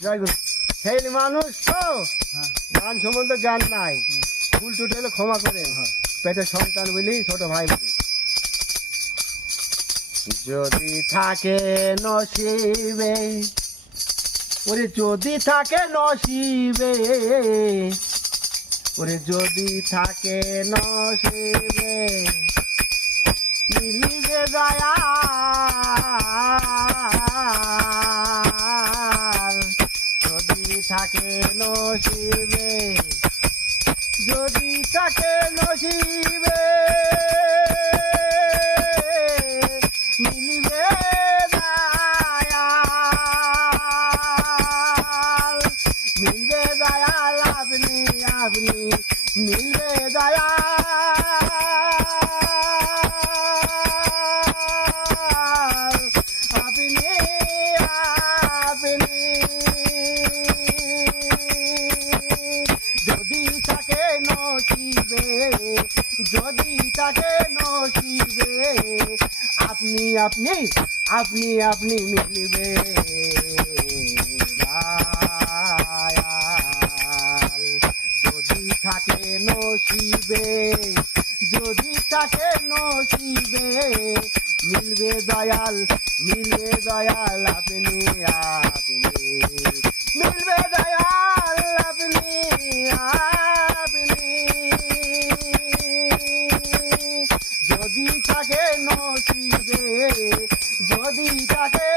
জয় গুরু। সেই মানুষ তো গান সম্বন্ধে জ্ঞান নাই, ভুল টুটে হলে ক্ষমা করেন, পেটের সন্তান বলি, ছোট ভাই বলি। যদি থাকে নসিবে, ওরে যদি থাকে নসিবে, ওরে যদি থাকে নসিবে, মিলিবে দয়াল। যদি থাকে নসিবে, যদি থাকে নসিবে, মিলিবে দয়াল। মিলবে দয়াল আপনি আপনি, মিলবে দয়াল আপনি আপনি। যদি থাকে নসিবে, যদি থাকে নসিবে, আপনি আপনি আপনি আপনি মিলবে দয়াল। যদি থাকে নসিবে, যদি থাকে নসিবে, মিলবে দয়াল, মিলবে দয়াল আপনি আপনি, মিলবে দয়াল আপনি আপনি। যদি থাকে নসিবে, যদি থাকে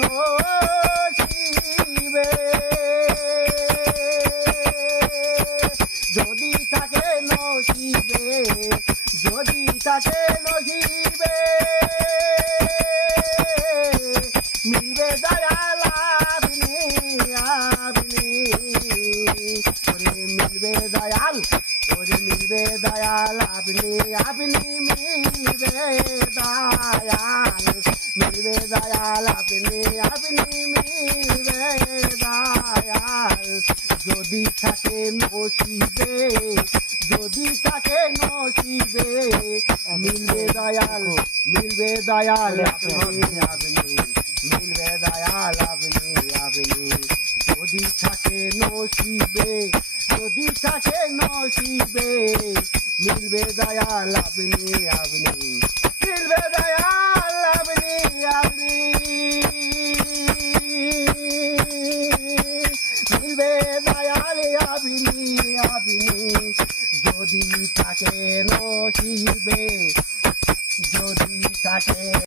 নসিবে, যদি থাকে নসিবে, যদি থাকে নসিবে, মিলবে দয়াল আপনি আপনি। ওরে মিলবে দয়াল, ওরে মিলবে দয়াল আপনি আপনি, মিলবে দয়াল, মিলবে দয়াল আপনি আপনি, মিলবে দয়াল। যদি থাকে নসিবে, যদি থাকে নসিবে, মিলবে দয়াল, মিলবে দয়াল আপনি আপনি, মিলবে দয়াল আপনি আপনি। যদি থাকে নসিবে, যদি থাকে নসিবে, মিলবে দয়াল আপনি আপনি।